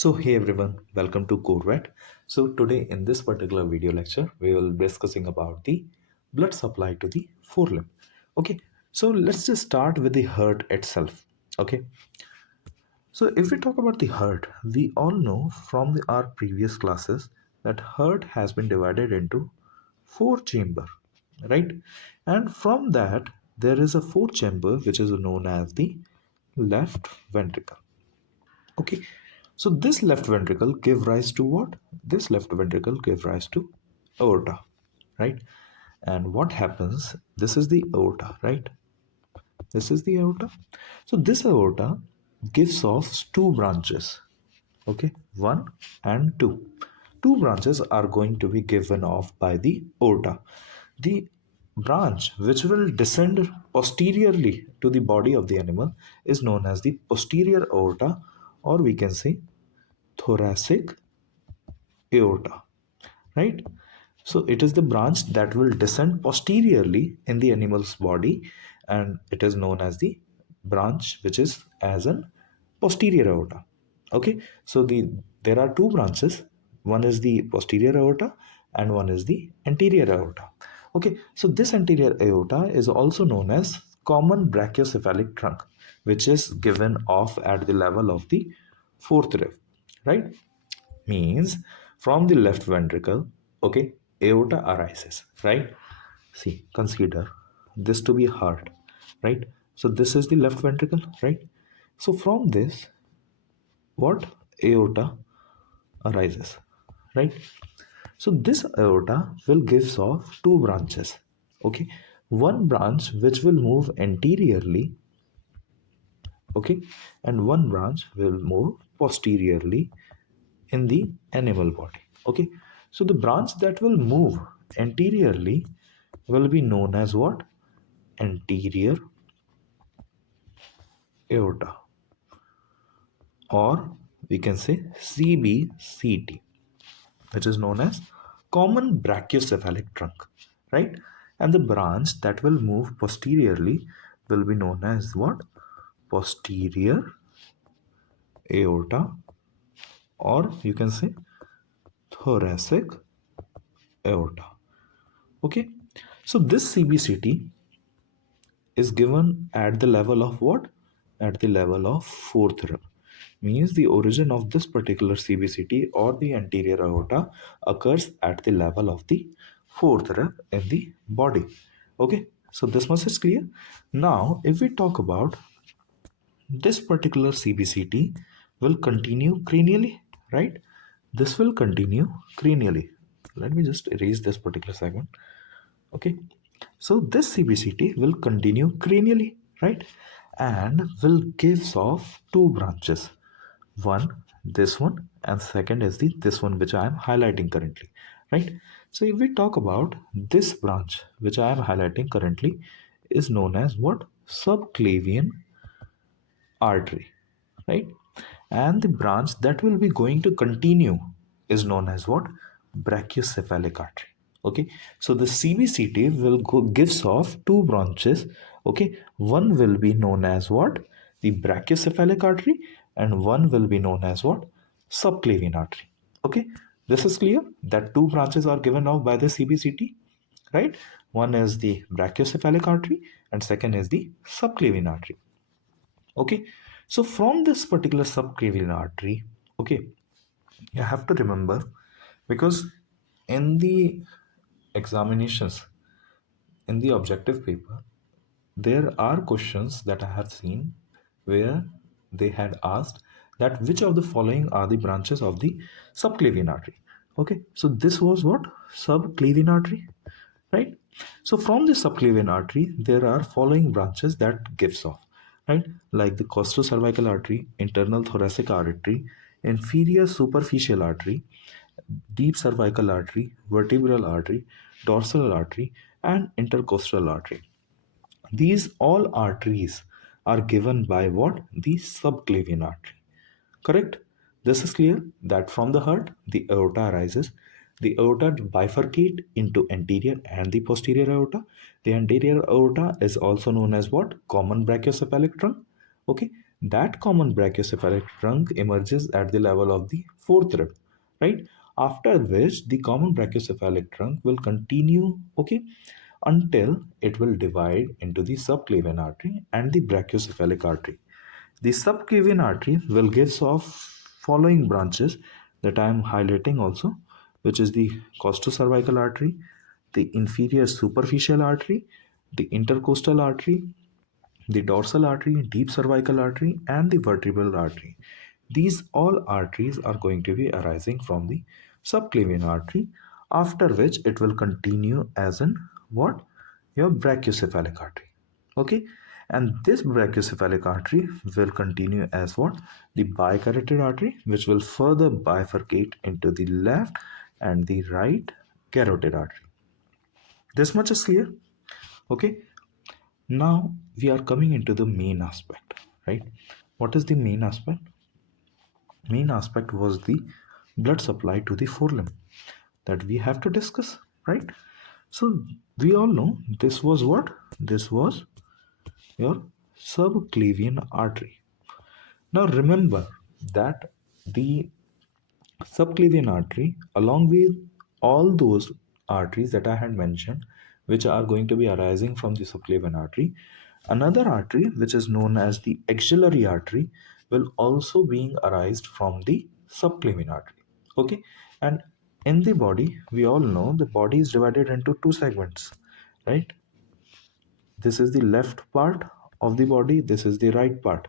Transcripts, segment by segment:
So hey everyone, welcome to CoreVet. So today in this particular video lecture, we will be discussing about the blood supply to the forelimb. Okay, so let's just start with the heart itself. Okay, so if we talk about the heart, we all know from our previous classes that heart has been divided into four chamber, right? And from that there is a fourth chamber which is known as the left ventricle. Okay, so this left ventricle give rise to what? This left ventricle give rise to aorta, right? And what happens? This is the aorta, right? This is the aorta. So this aorta gives off two branches, okay? One and two. Two branches are going to be given off by the aorta. The branch which will descend posteriorly to the body of the animal is known as the posterior aorta, or we can say thoracic aorta, right? So it is the branch that will descend posteriorly in the animal's body, and it is known as the branch which is as an posterior aorta. Okay, so there are two branches. One is the posterior aorta and one is the anterior aorta. Okay, so this anterior aorta is also known as common brachiocephalic trunk, which is given off at the level of the fourth rib, right? Means from the left ventricle, okay, aorta arises, right? See, consider this to be heart, right? So this is the left ventricle, right? So from this, what? Aorta arises, right? So this aorta will gives off two branches, okay? One branch which will move anteriorly, okay, and one branch will move posteriorly in the animal body. Okay, so the branch that will move anteriorly will be known as what? Anterior aorta, or we can say CBCT, which is known as common brachiocephalic trunk, right? And the branch that will move posteriorly will be known as what? Posterior aorta, or you can say thoracic aorta. Okay, so this CBCT is given at the level of what? At the level of fourth rib. Means the origin of this particular CBCT or the anterior aorta occurs at the level of the fourth rib in the body. Okay, so this much is clear. Now, if we talk about this particular CBCT will continue cranially, right? This will continue cranially. Let me just erase this particular segment. Okay, so this CBCT will continue cranially, right? And will gives off two branches. One, this one, and second is the this one which I am highlighting currently, right? So if we talk about this branch which I am highlighting currently is known as what? Subclavian artery, right? And the branch that will be going to continue is known as what? Brachiocephalic artery. Okay, so the CBCT will go gives off two branches. Okay, one will be known as what? The brachiocephalic artery, and one will be known as what? Subclavian artery. Okay, this is clear that two branches are given off by the CBCT, right? One is the brachiocephalic artery and second is the subclavian artery. Okay, so from this particular subclavian artery, okay, you have to remember, because in the examinations, in the objective paper, there are questions that I have seen where they had asked that which of the following are the branches of the subclavian artery. Okay, so this was what? Subclavian artery, right? So from the subclavian artery, there are following branches that gives off, right? Like the costocervical artery, internal thoracic artery, inferior superficial artery, deep cervical artery, vertebral artery, dorsal artery, and intercostal artery. These all arteries are given by what? The subclavian artery. Correct? This is clear that from the heart, the aorta arises. The aorta bifurcate into anterior and the posterior aorta. The anterior aorta is also known as what? Common brachiocephalic trunk. Okay. That common brachiocephalic trunk emerges at the level of the fourth rib, right? After which the common brachiocephalic trunk will continue, okay, until it will divide into the subclavian artery and the brachiocephalic artery. The subclavian artery will give off following branches that I am highlighting also, which is the costocervical artery, the inferior superficial artery, the intercostal artery, the dorsal artery, deep cervical artery, and the vertebral artery. These all arteries are going to be arising from the subclavian artery, after which it will continue as in what? Your brachiocephalic artery. Okay, and this brachiocephalic artery will continue as what? The bicarotid artery, which will further bifurcate into the left and the right carotid artery. This much is clear. Okay, now we are coming into the main aspect, right? What is the main aspect? Main aspect was the blood supply to the forelimb that we have to discuss, right? So we all know this was what? This was your subclavian artery. Now remember that the subclavian artery, along with all those arteries that I had mentioned, which are going to be arising from the subclavian artery, another artery, which is known as the axillary artery, will also being arised from the subclavian artery. Okay, and in the body, we all know the body is divided into two segments, right? This is the left part of the body, this is the right part,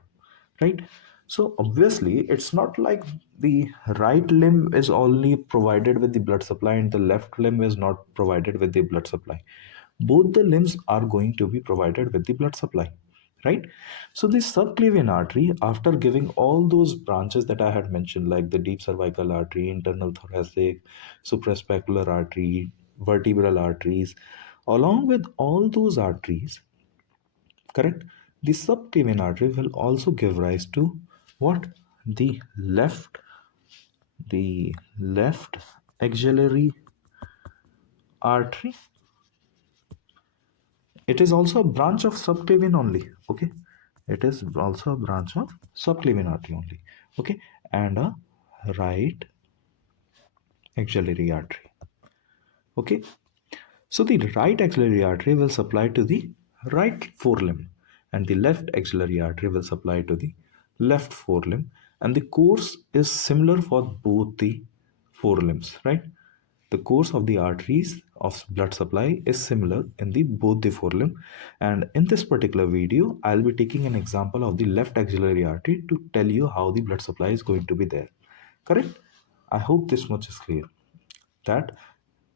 right? So obviously it's not like the right limb is only provided with the blood supply and the left limb is not provided with the blood supply. Both the limbs are going to be provided with the blood supply, right? So the subclavian artery, after giving all those branches that I had mentioned, like the deep cervical artery, internal thoracic, supraspeculaar artery, vertebral arteries, along with all those arteries, correct, the subclavian artery will also give rise to what? The left axillary artery. It is also a branch of subclavian only, okay? It is also a branch of subclavian artery only, okay? And a right axillary artery, okay? So the right axillary artery will supply to the right forelimb, and the left axillary artery will supply to the left forelimb, and the course is similar for both the forelimbs, right? The course of the arteries of blood supply is similar in the both the forelimb, and in this particular video I'll be taking an example of the left axillary artery to tell you how the blood supply is going to be there, correct? I hope this much is clear, that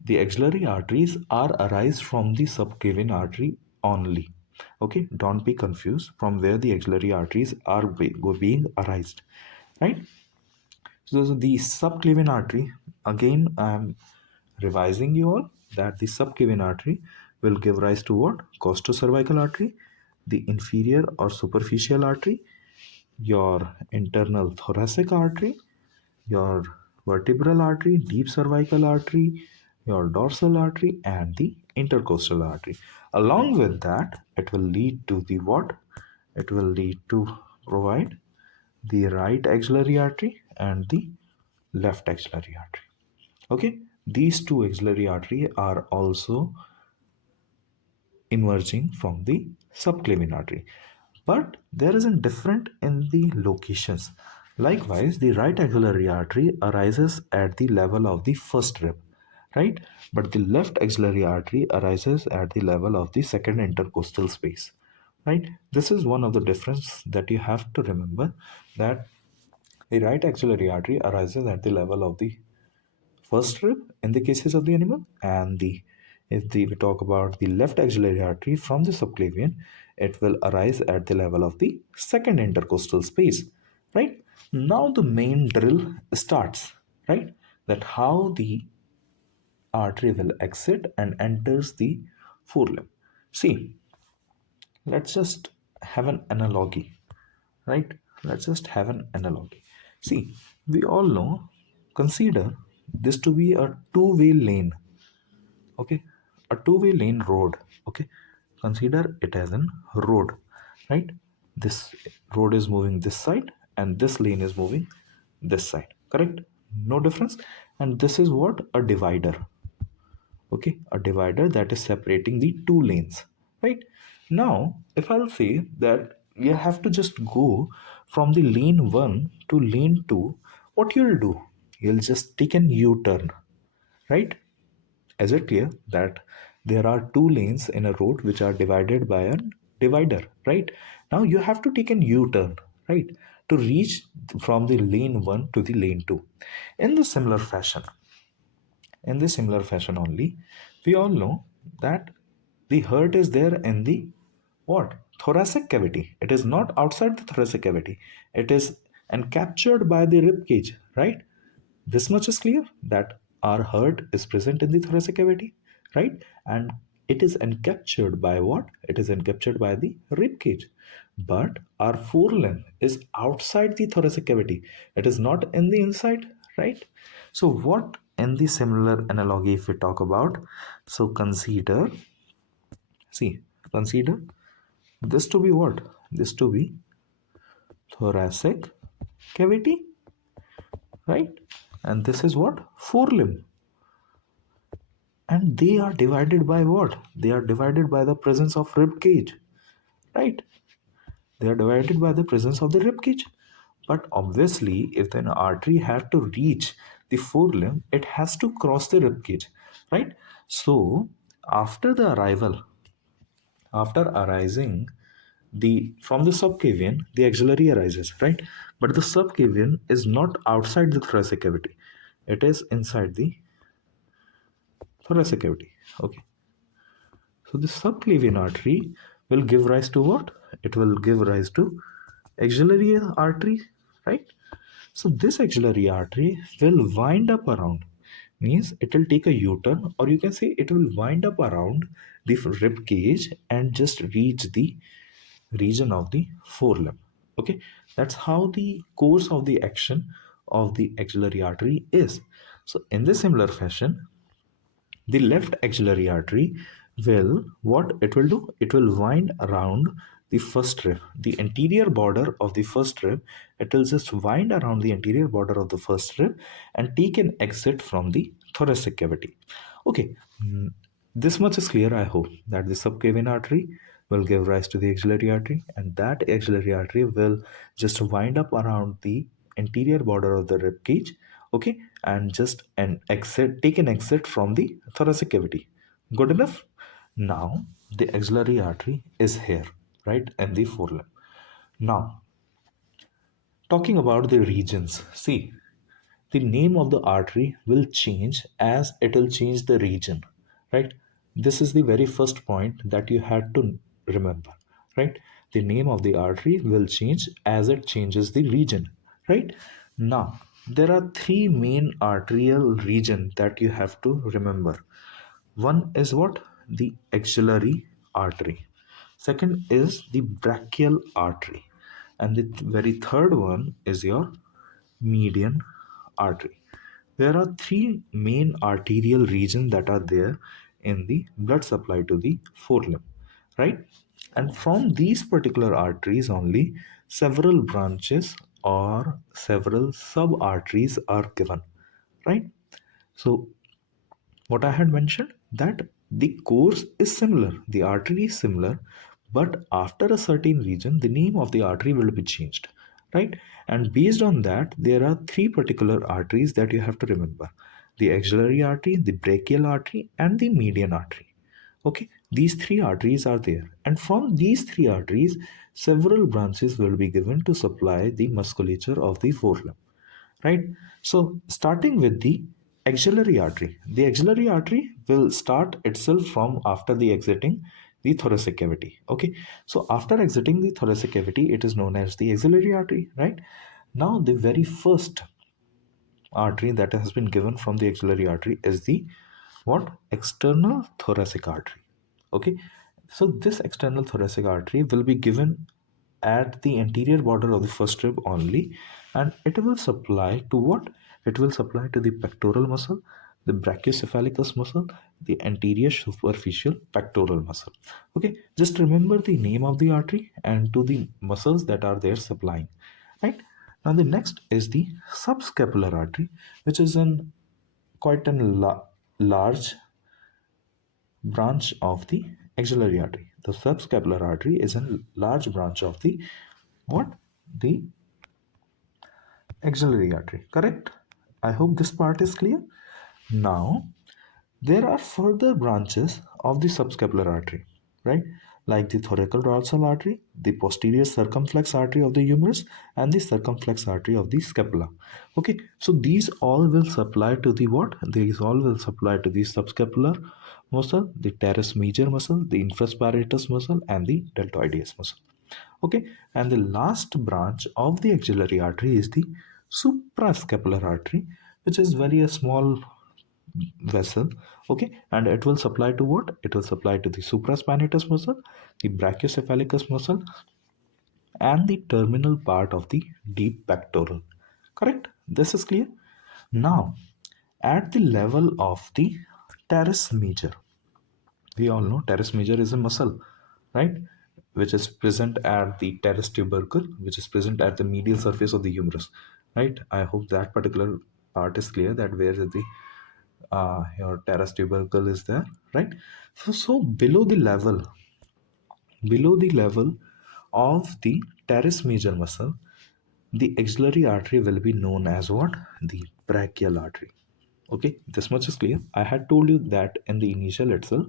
the axillary arteries are arise from the subclavian artery only. Okay, don't be confused from where the axillary arteries are being arised, right? So the subclavian artery, again I'm revising you all that the subclavian artery will give rise to what? Costocervical artery, the inferior or superficial artery, your internal thoracic artery, your vertebral artery, deep cervical artery, your dorsal artery, and the intercostal artery. Along with that, it will lead to the what? It will lead to provide the right axillary artery and the left axillary artery. Okay, these two axillary artery are also emerging from the subclavian artery, but there is a different in the locations. Likewise, the right axillary artery arises at the level of the first rib, right? But the left axillary artery arises at the level of the second intercostal space, right? This is one of the difference that you have to remember, that the right axillary artery arises at the level of the first rib in the cases of the animal, and we talk about the left axillary artery from the subclavian, it will arise at the level of the second intercostal space, right? Now the main drill starts, right? That how the artery will exit and enters the forelimb. See, let's just have an analogy, right? Let's just have an analogy. See, we all know, consider this to be a two-way lane, okay? A two-way lane road, okay? Consider it as an road, right? This road is moving this side and this lane is moving this side, correct? No difference. And this is what? A divider. Okay, a divider that is separating the two lanes, right? Now if I'll say that you have to just go from the lane 1 to lane 2, what you'll do, you'll just take an U-turn, right? Is it clear that there are two lanes in a road which are divided by a divider, right? Now you have to take an U-turn, right, to reach from the lane 1 to the lane 2. In the similar fashion, in the similar fashion only, we all know that the heart is there in the what? Thoracic cavity. It is not outside the thoracic cavity. It is encaptured by the rib cage, right? This much is clear that our heart is present in the thoracic cavity, right? And it is encaptured by what? It is encaptured by the rib cage. But our forelimb is outside the thoracic cavity. It is not in the inside, right? So what in the similar analogy if we talk about? So see, consider this to be what? This to be thoracic cavity, right? And this is what? Forelimb. And they are divided by what? They are divided by the presence of rib cage, right? They are divided by the presence of the rib cage. But obviously, if an artery had to reach the forelimb, it has to cross the rib cage, right? So after the arrival, after arising the from the subclavian, the axillary arises, right? But the subclavian is not outside the thoracic cavity; it is inside the thoracic cavity. Okay. So the subclavian artery will give rise to what? It will give rise to axillary artery, right? So this axillary artery will wind up around, means it will take a U-turn, or you can say it will wind up around the rib cage and just reach the region of the forelimb. Okay, that's how the course of the action of the axillary artery is. So in this similar fashion, the left axillary artery will, what it will do? It will wind around the first rib, the anterior border of the first rib. It will just wind around the anterior border of the first rib and take an exit from the thoracic cavity. Okay, this much is clear. I hope that the subclavian artery will give rise to the axillary artery, and that axillary artery will just wind up around the anterior border of the rib cage, okay, and just an exit, take an exit from the thoracic cavity. Good enough. Now the axillary artery is here, right, and the forelimb. Now talking about the regions, see, the name of the artery will change as it will change the region, right? This is the very first point that you had to remember, right? The name of the artery will change as it changes the region, right? Now there are three main arterial region that you have to remember. One is what? The axillary artery. Second is the brachial artery, and the very third one is your median artery. There are three main arterial regions that are there in the blood supply to the forelimb, right? And from these particular arteries only, several branches or several sub arteries are given, right? So what I had mentioned, that the course is similar, the artery is similar, but after a certain region, the name of the artery will be changed, right? And based on that, there are three particular arteries that you have to remember: the axillary artery, the brachial artery, and the median artery. Okay, these three arteries are there, and from these three arteries, several branches will be given to supply the musculature of the forelimb, right? So starting with the axillary artery, the axillary artery will start itself from after the exiting the thoracic cavity. Okay, so after exiting the thoracic cavity, it is known as the axillary artery, right? Now the very first artery that has been given from the axillary artery is the what? External thoracic artery. Okay, so this external thoracic artery will be given at the anterior border of the first rib only, and it will supply to what? It will supply to the pectoral muscle, the brachiocephalicus muscle, the anterior superficial pectoral muscle. Okay, just remember the name of the artery and to the muscles that are there supplying. Right. Now the next is the subscapular artery, which is an quite a large branch of the axillary artery. The subscapular artery is a large branch of the what? The axillary artery. Correct? I hope this part is clear. Now, there are further branches of the subscapular artery, right? Like the thoracodorsal artery, the posterior circumflex artery of the humerus, and the circumflex artery of the scapula. Okay, so these all will supply to the what? These all will supply to the subscapular muscle, the teres major muscle, the infraspiratus muscle, and the deltoideus muscle. Okay, and the last branch of the axillary artery is the suprascapular artery, which is very a small vessel. Okay, and it will supply to what? It will supply to the supraspinatus muscle, the brachiocephalicus muscle, and the terminal part of the deep pectoral. Correct? This is clear. Now, at the level of the teres major, we all know teres major is a muscle, right, which is present at the teres tubercle, which is present at the medial surface of the humerus. Right, I hope that particular part is clear, that where the your teres tubercle is there. Right, so below the level of the teres major muscle, the axillary artery will be known as what? The brachial artery. Okay, this much is clear. I had told you that in the initial itself,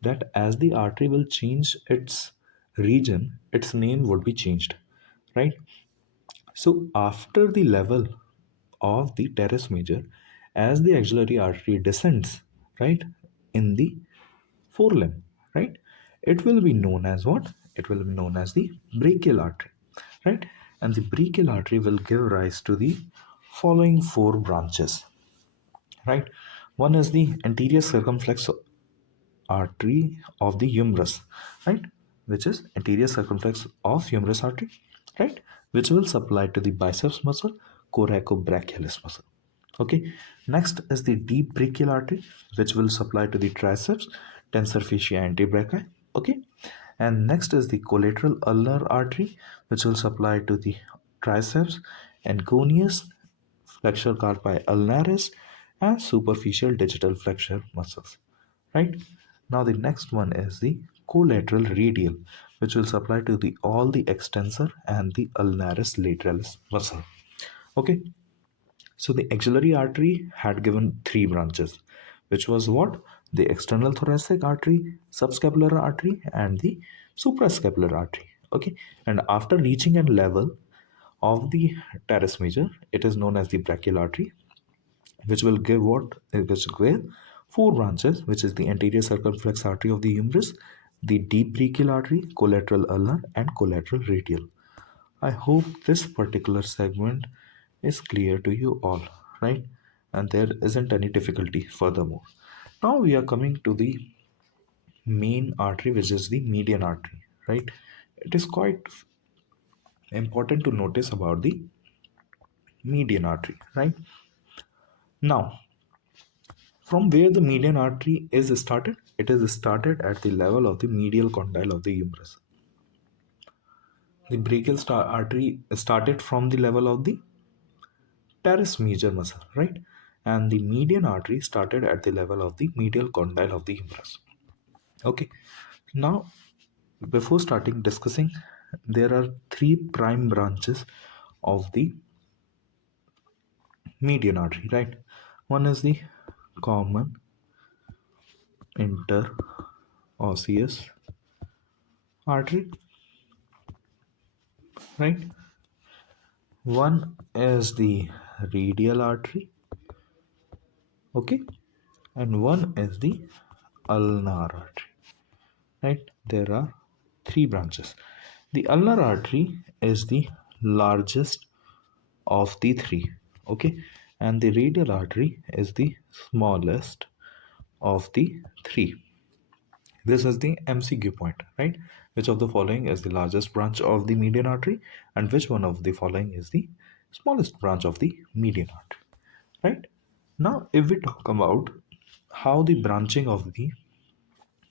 that as the artery will change its region, its name would be changed. Right, so after the level of the teres major, as the axillary artery descends, right, in the forelimb, right, it will be known as what? It will be known as the brachial artery. Right, and the brachial artery will give rise to the following four branches. Right, one is the anterior circumflex artery of the humerus, right, which is anterior circumflex of humerus artery, right, which will supply to the biceps muscle, coracobrachialis muscle. Okay, next is the deep brachial artery, which will supply to the triceps, tensor fasciae antebrachiae. Okay, and next is the collateral ulnar artery, which will supply to the triceps, anconeus, flexor carpi ulnaris, and superficial digital flexor muscles. Right, now the next one is the collateral radial, which will supply to the all the extensor and the ulnaris lateralis muscle. Okay, so the axillary artery had given three branches, which was what? The external thoracic artery, subscapular artery, and the suprascapular artery. Okay, and after reaching a level of the teres major, it is known as the brachial artery, which will give what? Which will give four branches, which is the anterior circumflex artery of the humerus, the deep brachial artery, collateral ulnar, and collateral radial. I hope this particular segment is clear to you all, right? And there isn't any difficulty furthermore. Now we are coming to the main artery, which is the median artery, right? It is quite important to notice about the median artery, right? Now, from where the median artery is started, it is started at the level of the medial condyle of the humerus. The brachial artery started from the level of the teres major muscle, right? And the median artery started at the level of the medial condyle of the humerus. Okay, now before starting discussing, there are three prime branches of the median artery, right? One is the common interosseous artery, right? One is the radial artery, okay, and one is the ulnar artery, right? There are three branches. The ulnar artery is the largest of the three, okay, and the radial artery is the smallest of the three. This is the MCQ point, right? Which of the following is the largest branch of the median artery, and which one of the following is the smallest branch of the median artery, right? Now, if we talk about how the branching of the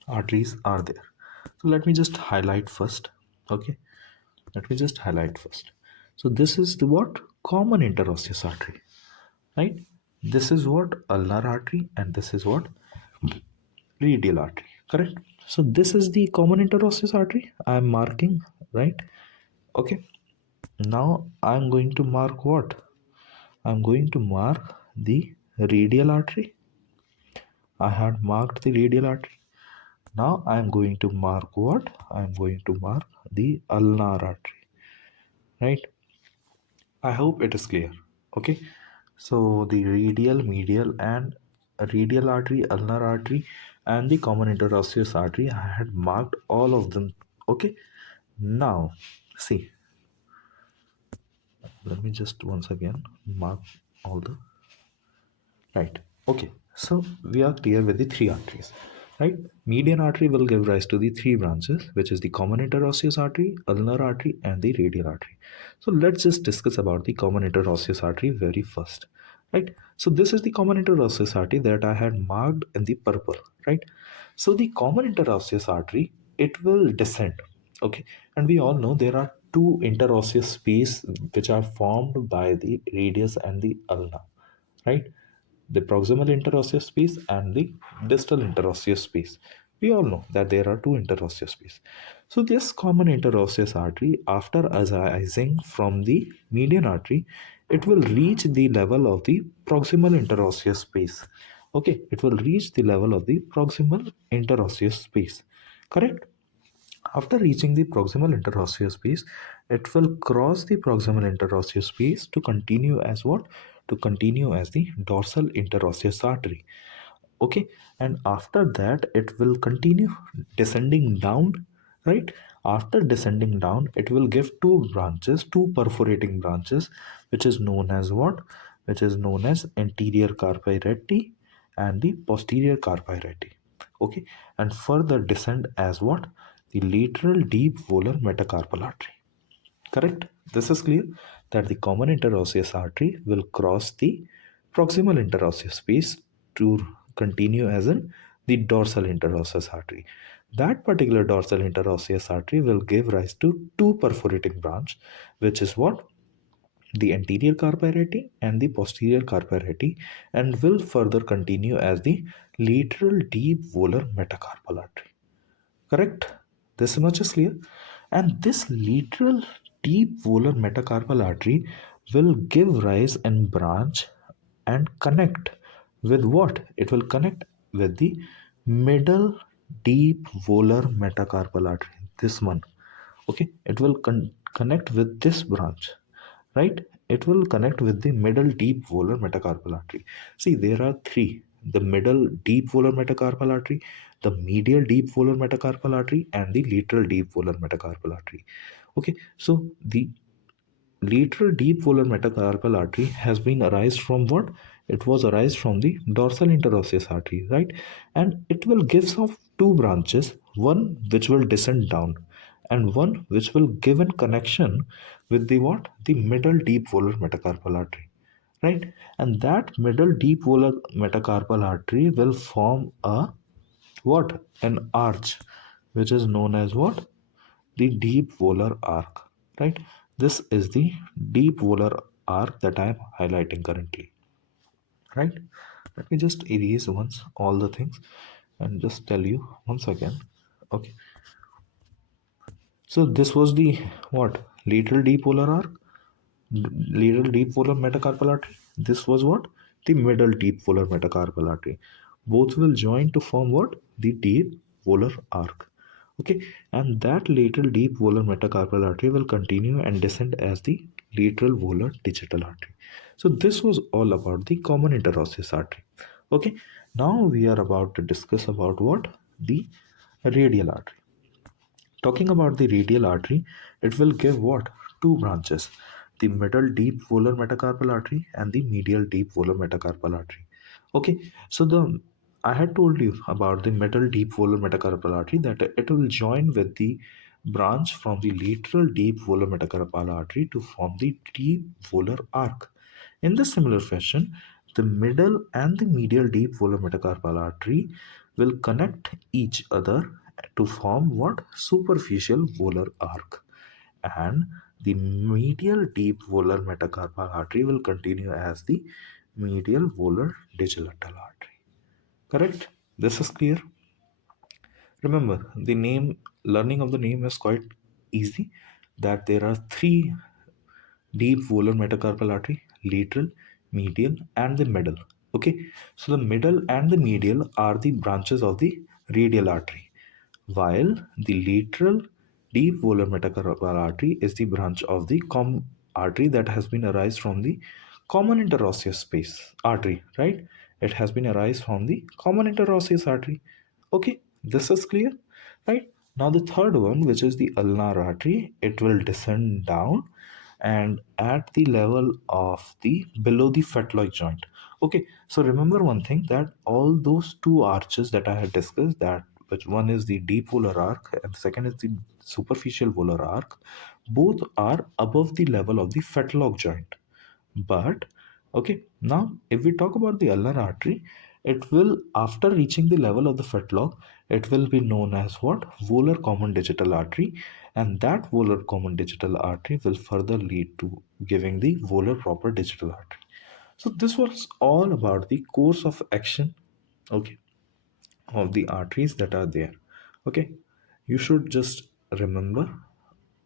arteries are there. So let me just highlight first. Okay, let me just highlight first. So this is the what common interosseous artery, right? This is what ulnar artery, and this is what radial artery, correct? So this is the common interosseous artery I am marking, right? Okay, now I'm going to mark what? I'm going to mark the radial artery. I had marked the radial artery. Now I'm going to mark what? I'm going to mark the ulnar artery, right? I hope it is clear. Okay. So the radial, medial, and radial artery, ulnar artery, and the common interosseous artery, I had marked all of them. Okay. Now, see, let me just once again mark all the right. Okay. So we are clear with the three arteries, right? Median artery will give rise to the three branches, which is the common interosseous artery, ulnar artery, and the radial artery. So let's just discuss about the common interosseous artery very first, right? So this is the common interosseous artery that I had marked in the purple, right? So the common interosseous artery, it will descend, okay? And we all know there are two interosseous space which are formed by the radius and the ulna, right? The proximal interosseous space and the distal interosseous space. We all know that there are two interosseous space. So this common interosseous artery, after arising from the median artery, it will reach the level of the proximal interosseous space. Okay, it will reach the level of the proximal interosseous space. Correct? After reaching the proximal interosseous space, it will cross the proximal interosseous space to continue as what? To continue as the dorsal interosseous artery. Okay, and after that, it will continue descending down, right? After descending down, it will give two branches, two perforating branches, which is known as what? Which is known as anterior carpi recti and the posterior carpi recti. Okay, and further descend as what? The lateral deep volar metacarpal artery. Correct? This is clear that the common interosseous artery will cross the proximal interosseous space to continue as in the dorsal interosseous artery. That particular dorsal interosseous artery will give rise to two perforating branch, which is what? The anterior carpi recti and the posterior carpi recti, and will further continue as the lateral deep volar metacarpal artery. Correct? This much is clear. And this lateral deep volar metacarpal artery will give rise and branch and connect with what? It will connect with the middle deep volar metacarpal artery. This one. Okay. It will connect with this branch, right? It will connect with the middle deep volar metacarpal artery. See, there are three: the middle deep volar metacarpal artery, the medial deep volar metacarpal artery, and the lateral deep volar metacarpal artery. Okay, so the lateral deep volar metacarpal artery has been arised from what? It was arised from the dorsal interosseous artery, right? And it will give off two branches, one which will descend down and one which will give in connection with the what? The middle deep volar metacarpal artery, right? And that middle deep volar metacarpal artery will form a what? An arch, which is known as what? The deep volar arc, right? This is the deep volar arc that I am highlighting currently, right? Let me just erase once all the things and just tell you once again. Okay, so this was the what? Lateral deep volar arc, lateral deep volar metacarpal artery. This was what? The middle deep volar metacarpal artery. Both will join to form what? The deep volar arc. Okay, and that lateral deep volar metacarpal artery will continue and descend as the lateral volar digital artery. So this was all about the common interosseous artery. Okay, now we are about to discuss about what? The radial artery. Talking about the radial artery, it will give what? Two branches: the middle deep volar metacarpal artery and the medial deep volar metacarpal artery. Okay, so the I had told you about the middle deep volar metacarpal artery that it will join with the branch from the lateral deep volar metacarpal artery to form the deep volar arc. In this similar fashion, the middle and the medial deep volar metacarpal artery will connect each other to form what? Superficial volar arc. And the medial deep volar metacarpal artery will continue as the medial volar digitatal artery. Correct? This is clear. Remember, the name, learning of the name is quite easy. That there are three deep volar metacarpal artery: lateral, medial, and the middle. Okay, so the middle and the medial are the branches of the radial artery, while the lateral deep volar metacarpal artery is the branch of the artery that has been arise from the common interosseous space artery, right? It has been arise from the common interosseous artery. Okay, this is clear, right? Now the third one, which is the ulnar artery, it will descend down and at the level of the below the fetlock joint. Okay, so remember one thing, that all those two arches that I had discussed, that which one is the deep volar arc and second is the superficial volar arc, both are above the level of the fetlock joint. But okay, now if we talk about the ulnar artery, it will, after reaching the level of the fetlock, it will be known as what? Volar common digital artery, and that volar common digital artery will further lead to giving the volar proper digital artery. So this was all about the course of action, okay, of the arteries that are there. Okay, you should just remember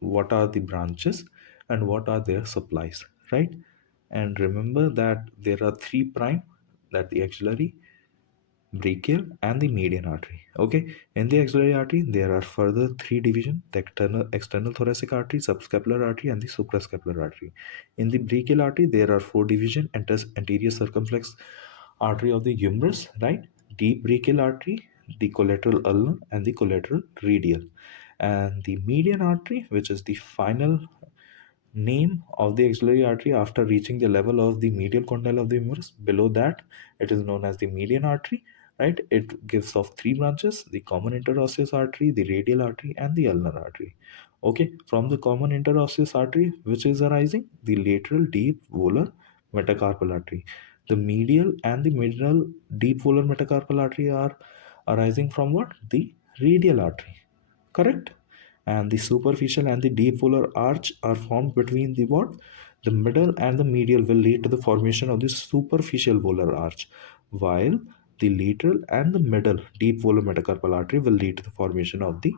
what are the branches and what are their supplies, right? And remember that there are three prime, that the axillary, brachial, and the median artery. Okay, in the axillary artery there are further three division: the external thoracic artery, subscapular artery, and the suprascapular artery. In the brachial artery there are four division: anterior circumflex artery of the humerus, right? Deep brachial artery, the collateral ulnar, and the collateral radial. And the median artery, which is the final name of the axillary artery after reaching the level of the medial condyle of the humerus. Below that, it is known as the median artery, right? It gives off three branches: the common interosseous artery, the radial artery, and the ulnar artery. Okay, from the common interosseous artery, which is arising, the lateral deep volar metacarpal artery. The medial and the middle deep volar metacarpal artery are arising from what? The radial artery. Correct? And the superficial and the deep volar arch are formed between the what? The middle and the medial will lead to the formation of the superficial volar arch, while the lateral and the middle deep volar metacarpal artery will lead to the formation of the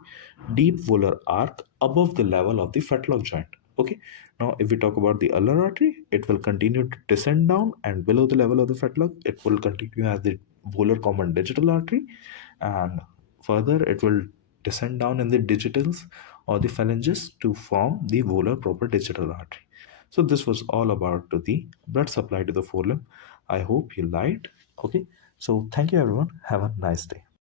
deep volar arc above the level of the fetlock joint. Okay, now if we talk about the ulnar artery, it will continue to descend down, and below the level of the fetlock it will continue as the volar common digital artery, and further it will descend down in the digitals or the phalanges to form the volar proper digital artery. So this was all about to the blood supply to the forelimb. I hope you liked. Okay, so thank you everyone. Have a nice day.